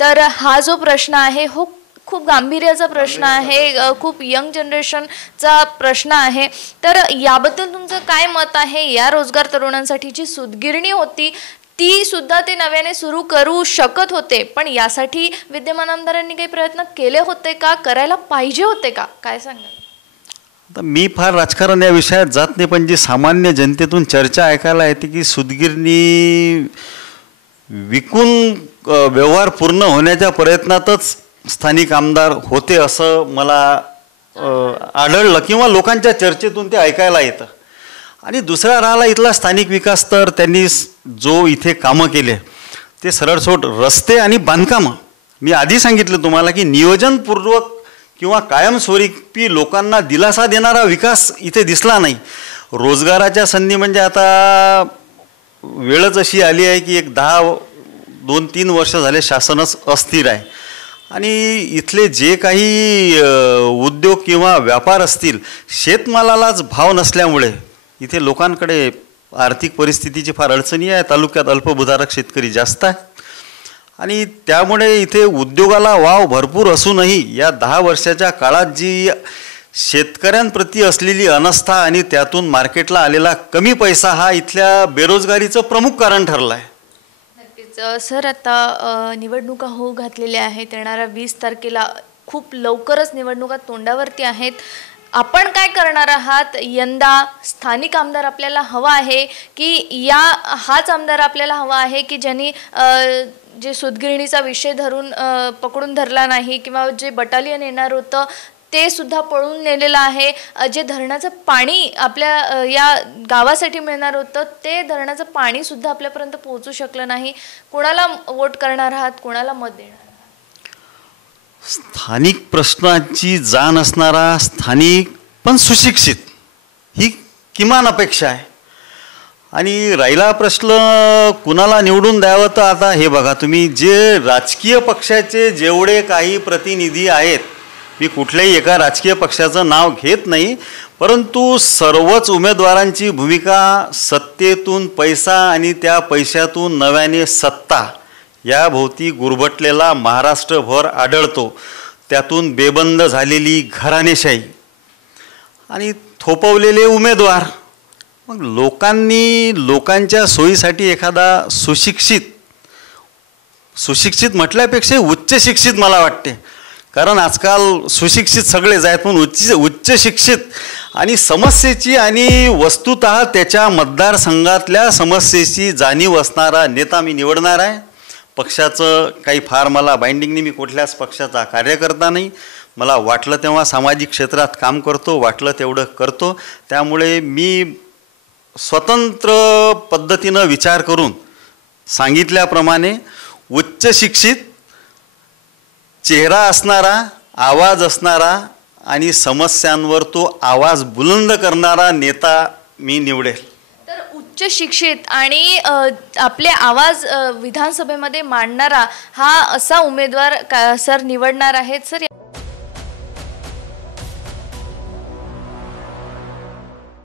तर हा जो प्रश्न आहे हो खूप गांभीर्याचा प्रश्न आहे, खूप यंग जनरेशनचा प्रश्न आहे. तर याबद्दल तुमचं काय मत आहे? या रोजगार तरुणांसाठी जी सूतगिरणी होती ती सुद्धा ते नव्याने सुरू करू शकत होते, पण यासाठी विद्यमान आमदारांनी काही प्रयत्न केले होते का? करायला पाहिजे होते का? काय सांगाल? आता मी फार राजकारण या विषयात जात नाही, पण जी सामान्य जनतेतून चर्चा ऐकायला येते की सूतगिरणी विकून व्यवहार पूर्ण होण्याच्या प्रयत्नातच स्थानिक आमदार होते असं मला आढळलं किंवा लोकांच्या चर्चेतून ते ऐकायला येतं. आणि दुसरा राहिला इथला स्थानिक विकास, तर त्यांनी जो इथे कामं केले ते सरळसोट रस्ते आणि बांधकामं. मी आधी सांगितलं तुम्हाला की नियोजनपूर्वक किंवा कायमस्वरूपी लोकांना दिलासा देणारा विकास इथे दिसला नाही. रोजगाराच्या संधी म्हणजे आता वेळच अशी आली आहे की एक 2-3 वर्ष झाले शासनच अस्थिर आहे आणि इथले जे काही उद्योग किंवा व्यापार असतील, शेतमालालाच भाव नसल्यामुळे इथे लोकांकडे आर्थिक परिस्थितीची फार अडचणी आहे. तालुक्यात अल्पभूधारक शेतकरी जास्त आहे आणि त्यामुळे इथे उद्योगाला वाव भरपूर असूनही या 10 वर्षाच्या काळात जी शेतकऱ्यांप्रती असलेली अनास्था आणि त्यातून मार्केटला आलेला कमी पैसा हा इथल्या बेरोजगारीचं प्रमुख कारण ठरलं आहे. नक्कीच सर, आता निवडणुका होऊ घातलेल्या आहेत. येणाऱ्या 20 तारखेला खूप लवकरच निवडणुका तोंडावरती आहेत. आपण काय करणार आहात? यंदा स्थानिक आमदार आपल्याला हवा आहे की हाच आमदार आपल्याला हवा आहे की ज्यांनी जे सूतगिरणीचा विषय पकडून धरला नाही किंवा जे बटालियन येणार होतं ते सुद्धा पळून नेलेलं आहे, जे धरणाचं पाणी आपल्या या गावासाठी मिळणार होतं ते धरणाचं पाणी सुद्धा आपल्यापर्यंत पोहोचू शकलं नाही. कोणाला वोट करणार आहात? कोणाला मत देणार? स्थानिक प्रश्नांची जाण असणारा, स्थानिक पण सुशिक्षित, ही किमान अपेक्षा आहे. आणि राहिला प्रश्न कुणाला निवडून द्यावं, तर आता हे बघा तुम्ही, जे राजकीय पक्षाचे जेवढे काही प्रतिनिधी आहेत, मी कुठल्याही एका राजकीय पक्षाचं नाव घेत नाही, परंतु सर्वच उमेदवारांची भूमिका सत्तेतून पैसा आणि त्या पैशातून नव्याने सत्ता या भोवती गुरबटलेला महाराष्ट्रभर आढळतो. त्यातून बेबंद झालेली घराणेशाही आणि थोपवलेले उमेदवार. मग लोकांच्या सोयीसाठी एखादा सुशिक्षित म्हटल्यापेक्षा उच्च शिक्षित मला वाटते, कारण आजकाल सुशिक्षित सगळेच आहेत, पण उच्च शिक्षित आणि समस्येची आणि वस्तुतः त्याच्या मतदारसंघातल्या समस्येची जाणीव असणारा नेता मी निवडणार आहे. पक्षाचं काही फार मला बाइंडिंग नाही, मी कुठल्याच पक्षाचा कार्यकर्ता नाही. मला वाटलं तेव्हा सामाजिक क्षेत्रात काम करतो, वाटलं तेवढं करतो. त्यामुळे मी स्वतंत्र पद्धतीनं विचार करून सांगितल्याप्रमाणे उच्च शिक्षित, चेहरा असणारा, आवाज असणारा आणि समस्यांवर तो आवाज बुलंद करणारा नेता मी निवडेल. उच्च शिक्षित आणि आपले आवाज विधानसभेमध्ये मांडणारा हा असा उमेदवार सर निवडणार आहेत सर.